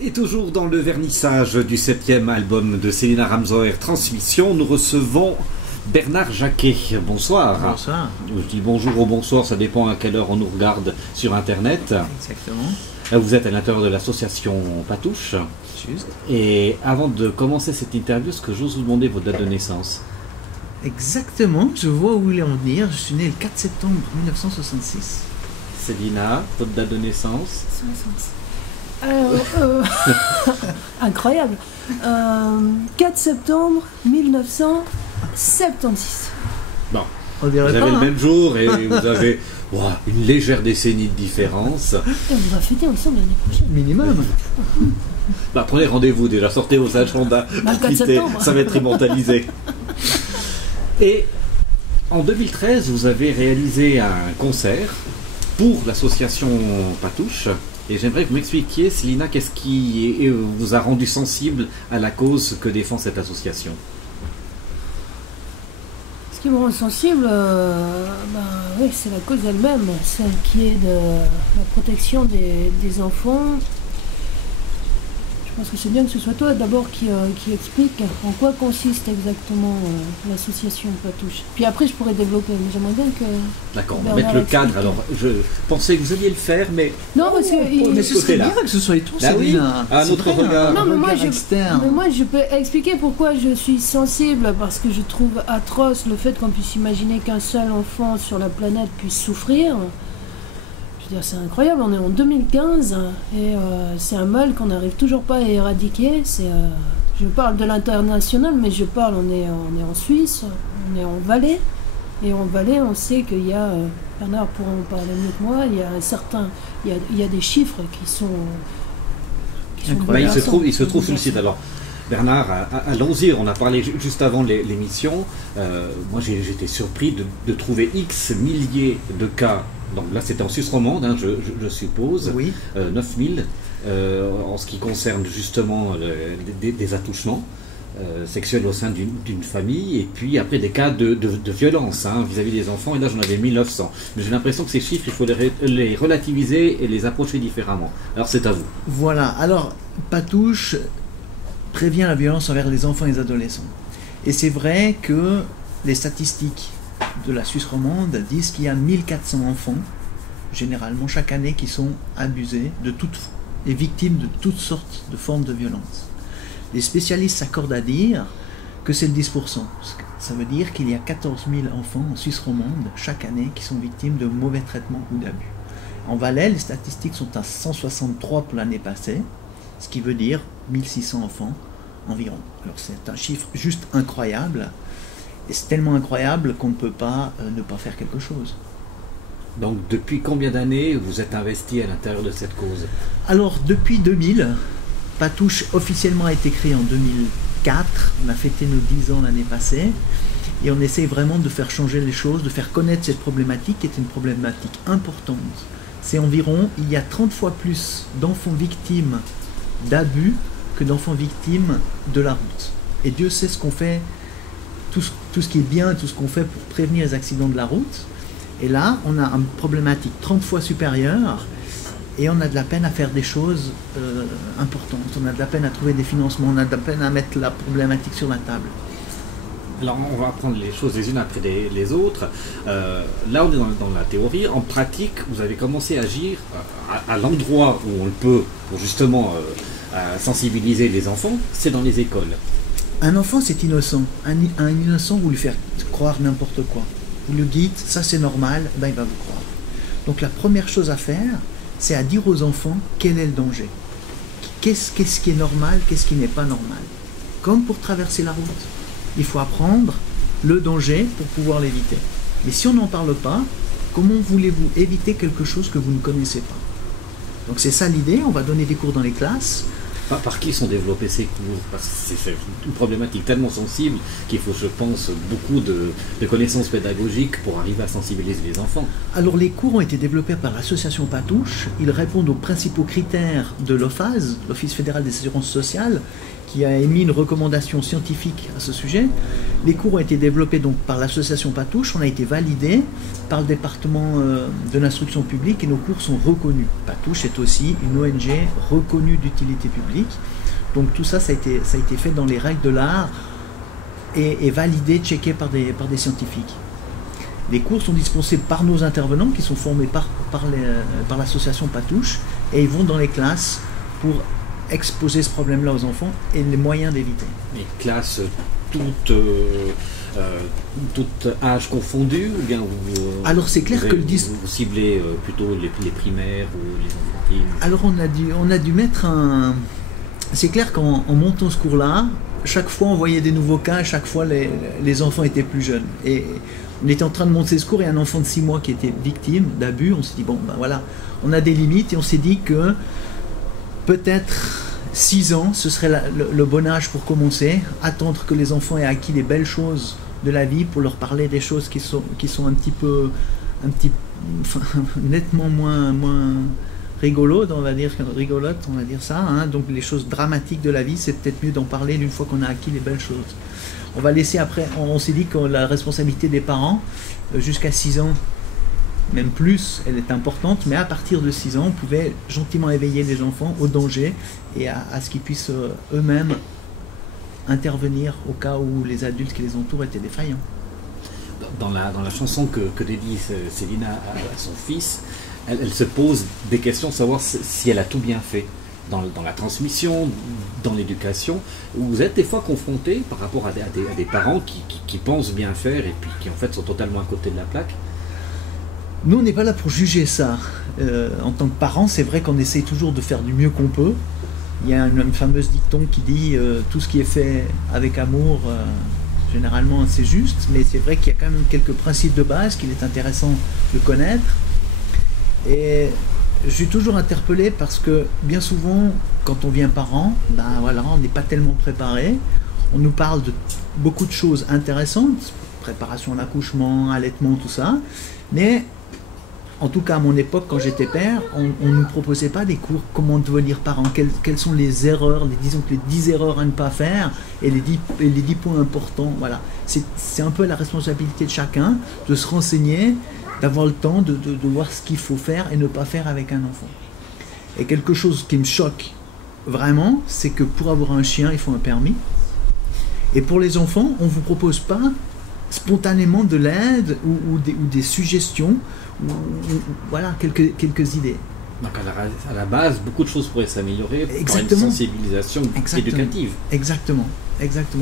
Et toujours dans le vernissage du 7e album de Célina Ramsoer, Transmission, nous recevons Bernard Jacquet. Bonsoir. Bonsoir. Je dis bonjour ou bonsoir, ça dépend à quelle heure on nous regarde sur Internet. Exactement. Vous êtes à l'intérieur de l'association Patouche. Juste. Et avant de commencer cette interview, est-ce que j'ose vous demander votre date de naissance? Exactement, je vois où il est en venir. Je suis né le 4 septembre 1966. Célina, votre date de naissance? 66. Incroyable. 4 septembre 1976. Bon, On vous dirait avez pas, le hein. même jour et vous avez une légère décennie de différence. Et on va fêter ensemble l'année prochaine. Minimum. Bah, prenez rendez-vous déjà, sortez vos agendas, Le 4 profitez, septembre. ça va être immortalisé. Et en 2013, vous avez réalisé un concert pour l'association Patouche. Et j'aimerais que vous m'expliquiez, Célina, qu'est-ce qui vous a rendu sensible à la cause que défend cette association? Ce qui me rend sensible, oui, c'est la cause elle-même, celle qui est de la protection des enfants. Je pense que c'est bien que ce soit toi d'abord qui explique en quoi consiste exactement l'association Patouche. Puis après, je pourrais développer, mais j'aimerais bien que... D'accord, on va Bernard mettre le cadre. explique. Alors, je pensais que vous alliez le faire, mais Non, parce que... Mais ce serait Côté-là. bien que ce soit tout. Bah oui, Célina. à C'est notre vrai, regard. un Non, mais moi, regard externe. mais moi, je peux expliquer pourquoi je suis sensible, parce que je trouve atroce le fait qu'on puisse imaginer qu'un seul enfant sur la planète puisse souffrir. Je veux dire, c'est incroyable, on est en 2015, et c'est un mal qu'on n'arrive toujours pas à éradiquer. Je parle de l'international, mais on est en Suisse, on est en Valais, et en Valais, on sait qu'il y a, Bernard pourra en parler mieux que moi, il y a des chiffres qui sont Incroyable. bah, il bouleversants. se trouve sur le site. Alors, Bernard, allons-y, on a parlé juste avant l'émission. Moi, j'étais surpris de trouver X milliers de cas. Donc là, c'était en Suisse romande, hein, je suppose. Oui. 9000 en ce qui concerne justement des attouchements sexuels au sein d'une famille, et puis après des cas de violence vis-à-vis des enfants, et là j'en avais 1900. Mais j'ai l'impression que ces chiffres, il faut les relativiser et les approcher différemment. Alors c'est à vous. Voilà, alors Patouche prévient la violence envers les enfants et les adolescents. Et c'est vrai que les statistiques de la Suisse romande disent qu'il y a 1400 enfants, généralement chaque année, qui sont abusés et victimes de toutes sortes de formes de violence. Les spécialistes s'accordent à dire que c'est le 10%. Ça veut dire qu'il y a 14 000 enfants en Suisse romande chaque année qui sont victimes de mauvais traitements ou d'abus. En Valais, les statistiques sont à 163 pour l'année passée, ce qui veut dire 1600 enfants environ. Alors c'est un chiffre juste incroyable, et c'est tellement incroyable qu'on ne peut pas ne pas faire quelque chose. Donc depuis combien d'années vous êtes investi à l'intérieur de cette cause? Alors depuis 2000, Patouche officiellement a été créé en 2004, on a fêté nos 10 ans l'année passée, et on essaye vraiment de faire changer les choses, de faire connaître cette problématique qui est une problématique importante. C'est environ, il y a 30 fois plus d'enfants victimes d'abus que d'enfants victimes de la route. Et Dieu sait ce qu'on fait, tout ce qui est bien, tout ce qu'on fait pour prévenir les accidents de la route. Et là, on a une problématique 30 fois supérieure, et on a de la peine à faire des choses importantes. On a de la peine à trouver des financements, on a de la peine à mettre la problématique sur la table. Alors on va prendre les choses les unes après les autres. Là on est dans la théorie. En pratique, vous avez commencé à agir à l'endroit où on le peut pour justement sensibiliser les enfants, c'est dans les écoles. Un enfant, c'est innocent. Un innocent, vous lui faites croire n'importe quoi. Vous lui dites, ça c'est normal, ben il va vous croire. Donc la première chose à faire, c'est à dire aux enfants quel est le danger. Qu'est-ce qui est normal, qu'est-ce qui n'est pas normal. Comme pour traverser la route. Il faut apprendre le danger pour pouvoir l'éviter. Mais si on n'en parle pas, comment voulez-vous éviter quelque chose que vous ne connaissez pas? Donc c'est ça l'idée, on va donner des cours dans les classes. Par qui sont développés ces cours? Parce que c'est une problématique tellement sensible qu'il faut, je pense, beaucoup de connaissances pédagogiques pour arriver à sensibiliser les enfants. Alors les cours ont été développés par l'association Patouche, ils répondent aux principaux critères de l'OFAS, l'Office fédéral des assurances sociales, qui a émis une recommandation scientifique à ce sujet. Les cours ont été développés donc par l'association Patouche, on a été validés par le département de l'instruction publique et nos cours sont reconnus. Patouche est aussi une ONG reconnue d'utilité publique. Donc tout ça, ça a été fait dans les règles de l'art et validé, checké par des scientifiques. Les cours sont dispensés par nos intervenants qui sont formés par l'association Patouche et ils vont dans les classes pour exposer ce problème-là aux enfants et les moyens d'éviter. Les classes toutes âges confondus ou bien alors c'est clair que vous ciblez plutôt les primaires ou les enfantines? Alors on a dû mettre un... C'est clair qu'en montant ce cours-là, chaque fois on voyait des nouveaux cas, chaque fois les enfants étaient plus jeunes. Et on était en train de monter ce cours et un enfant de 6 mois qui était victime d'abus, on s'est dit bon ben voilà, on a des limites et on s'est dit que peut-être 6 ans, ce serait le bon âge pour commencer, attendre que les enfants aient acquis les belles choses de la vie pour leur parler des choses qui sont nettement moins rigolotes, on va dire ça, hein. Donc les choses dramatiques de la vie, c'est peut-être mieux d'en parler une fois qu'on a acquis les belles choses. On va laisser après, on s'est dit que la responsabilité des parents, jusqu'à 6 ans, même plus, elle est importante, mais à partir de 6 ans, on pouvait gentiment éveiller les enfants au danger et à ce qu'ils puissent eux-mêmes intervenir au cas où les adultes qui les entourent étaient défaillants. Dans la chanson que dédie Célina à son fils, elle se pose des questions, savoir si elle a tout bien fait dans la transmission, dans l'éducation. Vous êtes des fois confrontés par rapport à des parents qui pensent bien faire et puis qui en fait sont totalement à côté de la plaque? Nous, on n'est pas là pour juger ça. En tant que parents, c'est vrai qu'on essaye toujours de faire du mieux qu'on peut. Il y a une fameuse dicton qui dit tout ce qui est fait avec amour, généralement c'est juste, mais c'est vrai qu'il y a quand même quelques principes de base qu'il est intéressant de connaître. Et je suis toujours interpellé parce que bien souvent, quand on vient parent, ben voilà, on n'est pas tellement préparé. On nous parle de beaucoup de choses intéressantes, préparation à l'accouchement, allaitement, tout ça, mais en tout cas à mon époque, quand j'étais père, on ne nous proposait pas des cours comment devenir parent, quelles sont les erreurs, disons que les 10 erreurs à ne pas faire et les 10 points importants. Voilà. C'est un peu la responsabilité de chacun de se renseigner, d'avoir le temps de voir ce qu'il faut faire et ne pas faire avec un enfant. Et quelque chose qui me choque vraiment, c'est que pour avoir un chien, il faut un permis. Et pour les enfants, on ne vous propose pas spontanément de l'aide ou des suggestions, ou voilà, quelques idées. Donc à la base, beaucoup de choses pourraient s'améliorer par une sensibilisation éducative. Exactement.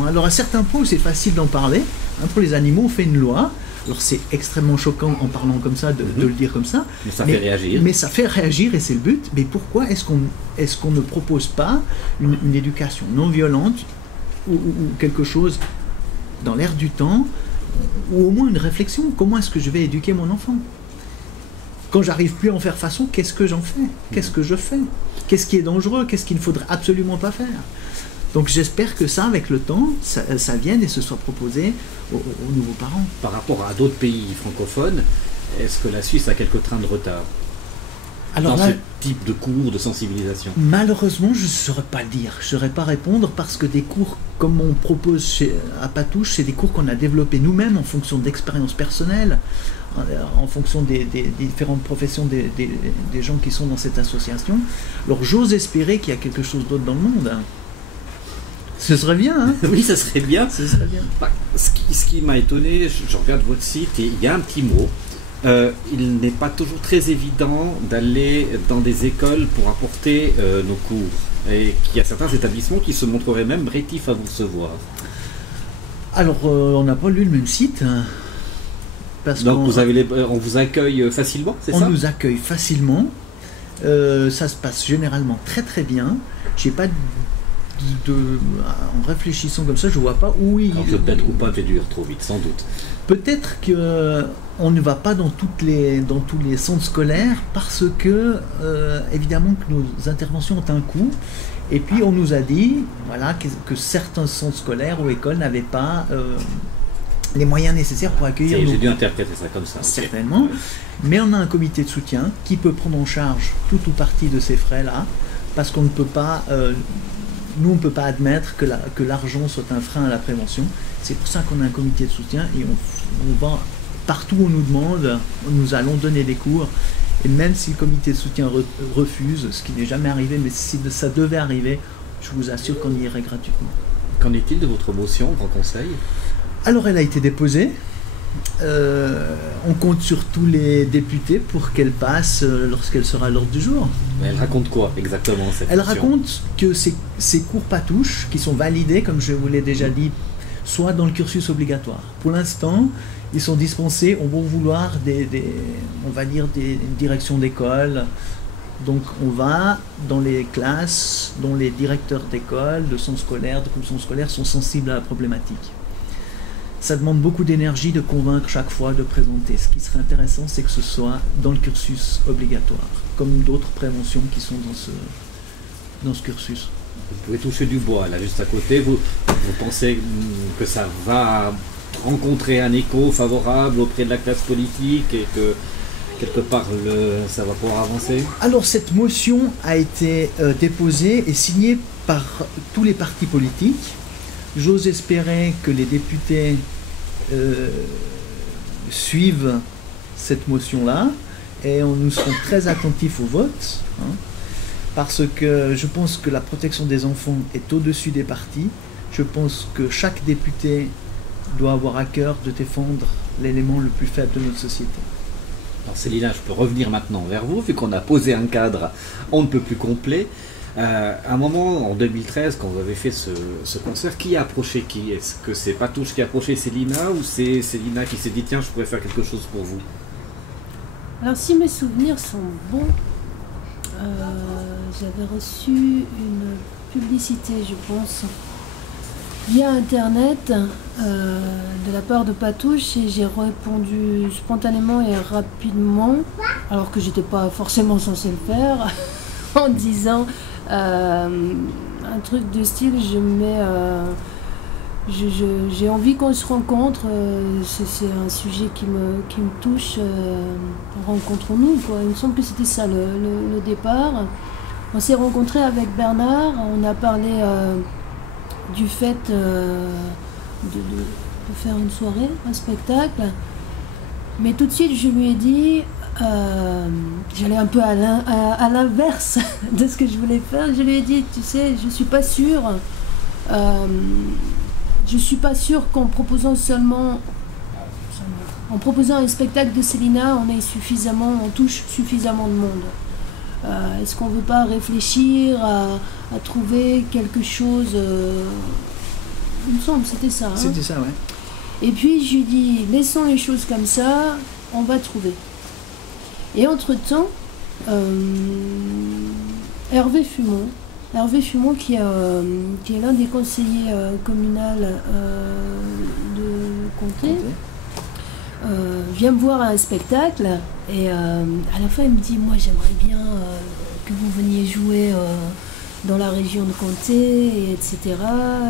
Alors à certains points, c'est facile d'en parler. Hein, pour les animaux, on fait une loi. Alors c'est extrêmement choquant en parlant comme ça, de le dire comme ça. Mais ça fait réagir. Mais ça fait réagir et c'est le but. Mais pourquoi est-ce qu'on ne propose pas une éducation non violente ou quelque chose dans l'air du temps, ou au moins une réflexion? Comment est-ce que je vais éduquer mon enfant? Quand j'arrive plus à en faire façon, qu'est-ce que j'en fais? Qu'est-ce que je fais? Qu'est-ce qui est dangereux? Qu'est-ce qu'il ne faudrait absolument pas faire? Donc j'espère que ça, avec le temps, ça vienne et se soit proposé aux nouveaux parents. Par rapport à d'autres pays francophones, est-ce que la Suisse a quelques trains de retard dans ce type de cours de sensibilisation? Malheureusement, je ne saurais pas le dire. Je ne saurais pas répondre parce que des cours comme on propose à Patouche, c'est des cours qu'on a développés nous-mêmes en fonction d'expériences personnelles, en fonction des différentes professions des gens qui sont dans cette association. Alors j'ose espérer qu'il y a quelque chose d'autre dans le monde. Hein. Ce serait bien, hein? Oui, ça serait bien. Ce serait bien. Bah, ce qui m'a étonné, je regarde votre site et il y a un petit mot. Il n'est pas toujours très évident d'aller dans des écoles pour apporter nos cours. Et qu'il y a certains établissements qui se montreraient même rétifs à vous recevoir. Alors, on n'a pas lu le même site. Parce donc, on vous accueille facilement, c'est ça? On nous accueille facilement. Ça se passe généralement très très bien. J'ai pas en réfléchissant comme ça, je vois pas où il... Alors, peut-être ou pas dû trop vite, sans doute. Peut-être qu'on ne va pas dans tous les centres scolaires parce que, évidemment, que nos interventions ont un coût. Et puis, on nous a dit voilà, que certains centres scolaires ou écoles n'avaient pas les moyens nécessaires pour accueillir... J'ai dû interpréter ça comme ça. Certainement. Okay. Mais on a un comité de soutien qui peut prendre en charge tout ou partie de ces frais-là parce qu'on ne peut pas... nous, on ne peut pas admettre que l'argent soit un frein à la prévention. C'est pour ça qu'on a un comité de soutien et on va partout où on nous demande, nous allons donner des cours. Et même si le comité de soutien refuse, ce qui n'est jamais arrivé, mais si ça devait arriver, je vous assure qu'on y irait gratuitement. Qu'en est-il de votre motion, Grand Conseil? Alors, elle a été déposée. On compte sur tous les députés pour qu'elle passe lorsqu'elle sera à l'ordre du jour. Mais elle raconte quoi exactement cette Elle motion? raconte que ces cours patouches, qui sont validés, comme je vous l'ai déjà dit, soient dans le cursus obligatoire. Pour l'instant, ils sont dispensés au bon vouloir on va dire des directions d'école. Donc on va dans les classes dont les directeurs d'école, de centres scolaires, de commissions scolaires sont sensibles à la problématique. Ça demande beaucoup d'énergie de convaincre chaque fois, de présenter. Ce qui serait intéressant, c'est que ce soit dans le cursus obligatoire, comme d'autres préventions qui sont dans ce cursus. Vous pouvez toucher du bois, là, juste à côté. Vous pensez que ça va rencontrer un écho favorable auprès de la classe politique et que, quelque part, ça va pouvoir avancer? Alors, cette motion a été déposée et signée par tous les partis politiques. J'ose espérer que les députés suivent cette motion-là et nous serons très attentifs au vote, hein, parce que je pense que la protection des enfants est au-dessus des partis. Je pense que chaque député doit avoir à cœur de défendre l'élément le plus faible de notre société. Alors Célina, je peux revenir maintenant vers vous, vu qu'on a posé un cadre on ne peut plus complet. À un moment, en 2013, quand vous avez fait ce concert, qui a approché qui? Est-ce que c'est Patouche qui a approché Célina ou c'est Célina qui s'est dit tiens, je pourrais faire quelque chose pour vous? Alors si mes souvenirs sont bons, j'avais reçu une publicité, je pense, via Internet de la part de Patouche et j'ai répondu spontanément et rapidement, alors que j'étais pas forcément censée le faire, en disant un truc de style, j'ai envie qu'on se rencontre, c'est un sujet qui me touche, rencontrons-nous, quoi. Il me semble que c'était ça le départ. On s'est rencontrés avec Bernard, on a parlé du fait de faire une soirée, un spectacle, mais tout de suite je lui ai dit, j'allais un peu à l'inverse de ce que je voulais faire. Je lui ai dit, tu sais, je suis pas sûre qu'en proposant en proposant un spectacle de Célina, on touche suffisamment de monde. Est-ce qu'on veut pas réfléchir à trouver quelque chose, il me semble, c'était ça. Hein. C'était ça, ouais. Et puis je lui ai dit, laissons les choses comme ça, on va trouver. Et entre-temps, Hervé Fumon, qui est l'un des conseillers communaux de Comté, vient me voir à un spectacle et à la fin il me dit, moi j'aimerais bien que vous veniez jouer dans la région de Comté, etc.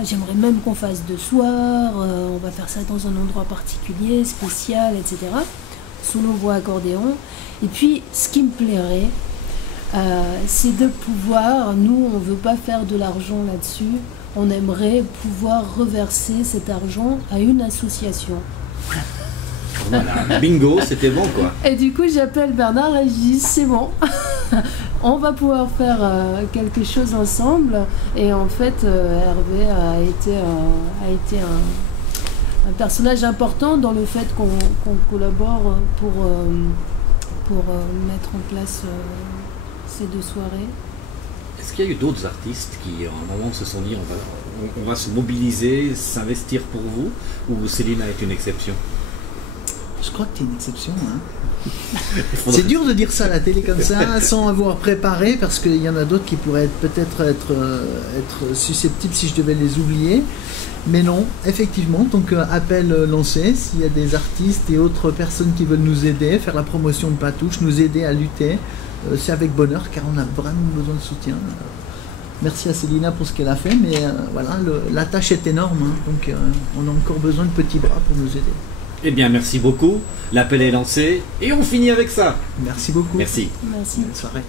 J'aimerais même qu'on fasse 2 soirs, on va faire ça dans un endroit particulier, spécial, etc. Solo voix accordéon. Et puis, ce qui me plairait, c'est de pouvoir, nous, on ne veut pas faire de l'argent là-dessus, on aimerait pouvoir reverser cet argent à une association. Voilà, bingo, c'était bon, quoi. Et du coup, j'appelle Bernard et je dis, c'est bon, on va pouvoir faire quelque chose ensemble. Et en fait, Hervé a été un personnage important dans le fait qu'on collabore pour mettre en place ces 2 soirées. Est-ce qu'il y a eu d'autres artistes qui, à un moment, se sont dit on va se mobiliser, s'investir pour vous, ou Célina est une exception? Je crois que tu es une exception. Hein. C'est dur de dire ça à la télé comme ça, sans avoir préparé, parce qu'il y en a d'autres qui pourraient peut-être être susceptibles si je devais les oublier. Mais non, effectivement, donc appel lancé, s'il y a des artistes et autres personnes qui veulent nous aider, faire la promotion de Patouche, nous aider à lutter, c'est avec bonheur, car on a vraiment besoin de soutien. Merci à Célina pour ce qu'elle a fait, mais voilà, la tâche est énorme, hein, donc on a encore besoin de petits bras pour nous aider. Eh bien, merci beaucoup. L'appel est lancé et on finit avec ça. Merci beaucoup. Merci. Merci. Bonne soirée.